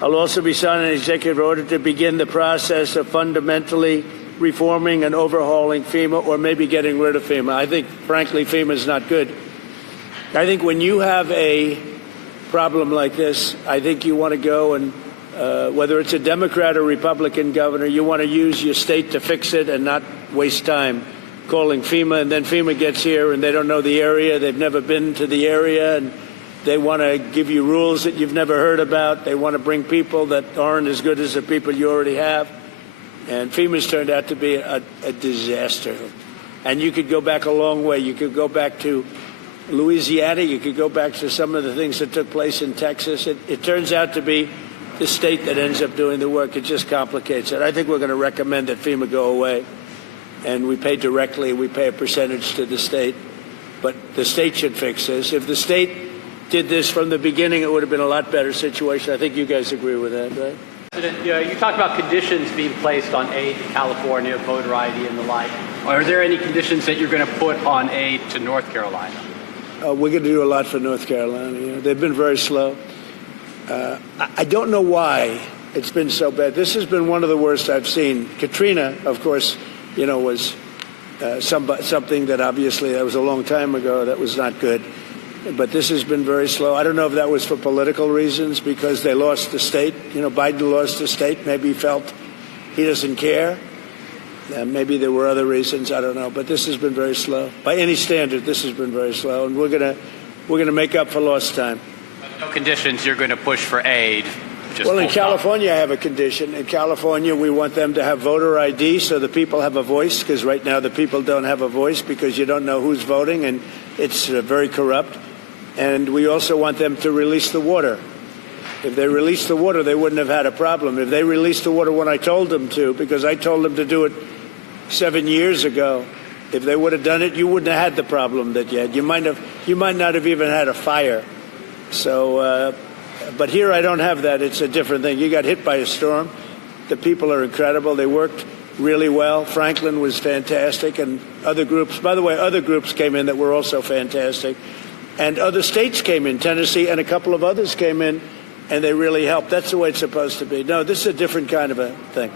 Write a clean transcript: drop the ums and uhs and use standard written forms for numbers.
I'll also be signing an executive order to begin the process of fundamentally reforming and overhauling FEMA, or maybe getting rid of FEMA. I think, frankly, FEMA is not good. I think when you have a problem like this, I think you want to go and, whether it's a Democrat or Republican governor, you want to use your state to fix it and not waste time calling FEMA. And then FEMA gets here and they don't know the area. They've never been to the area, and they want to give you rules that you've never heard about. They want to bring people that aren't as good as the people you already have. And FEMA's turned out to be a disaster. And you could go back a long way. You could go back to Louisiana. You could go back to some of the things that took place in Texas. It turns out to be the state that ends up doing the work. It just complicates it. I think we're going to recommend that FEMA go away. And we pay directly. We pay a percentage to the state. But the state should fix this. If the state did this from the beginning, it would have been a lot better situation. I think you guys agree with that, right? You talked about conditions being placed on aid to California, voter ID and the like. Are there any conditions that you're going to put on aid to North Carolina? We're going to do a lot for North Carolina. They've been very slow. I don't know why it's been so bad. This has been one of the worst I've seen. Katrina, of course, was something that obviously that was a long time ago. That was not good. But this has been very slow. I don't know if that was for political reasons, because they lost the state. Biden lost the state. Maybe he felt he doesn't care. Maybe there were other reasons. I don't know. But this has been very slow. By any standard, this has been very slow. And we're gonna make up for lost time. No conditions. You're going to push for aid. Well, in California, I have a condition. In California, we want them to have voter ID so the people have a voice, because right now the people don't have a voice because you don't know who's voting, and it's very corrupt. And we also want them to release the water. If they released the water, they wouldn't have had a problem. If they released the water when I told them to, because I told them to do it 7 years ago, if they would have done it, you wouldn't have had the problem that you had. You might not have even had a fire. So, but here I don't have that. It's a different thing. You got hit by a storm. The people are incredible. They worked really well. Franklin was fantastic, and other groups. By the way, other groups came in that were also fantastic. And other states came in, Tennessee and a couple of others came in, and they really helped. That's the way it's supposed to be. No, this is a different kind of a thing.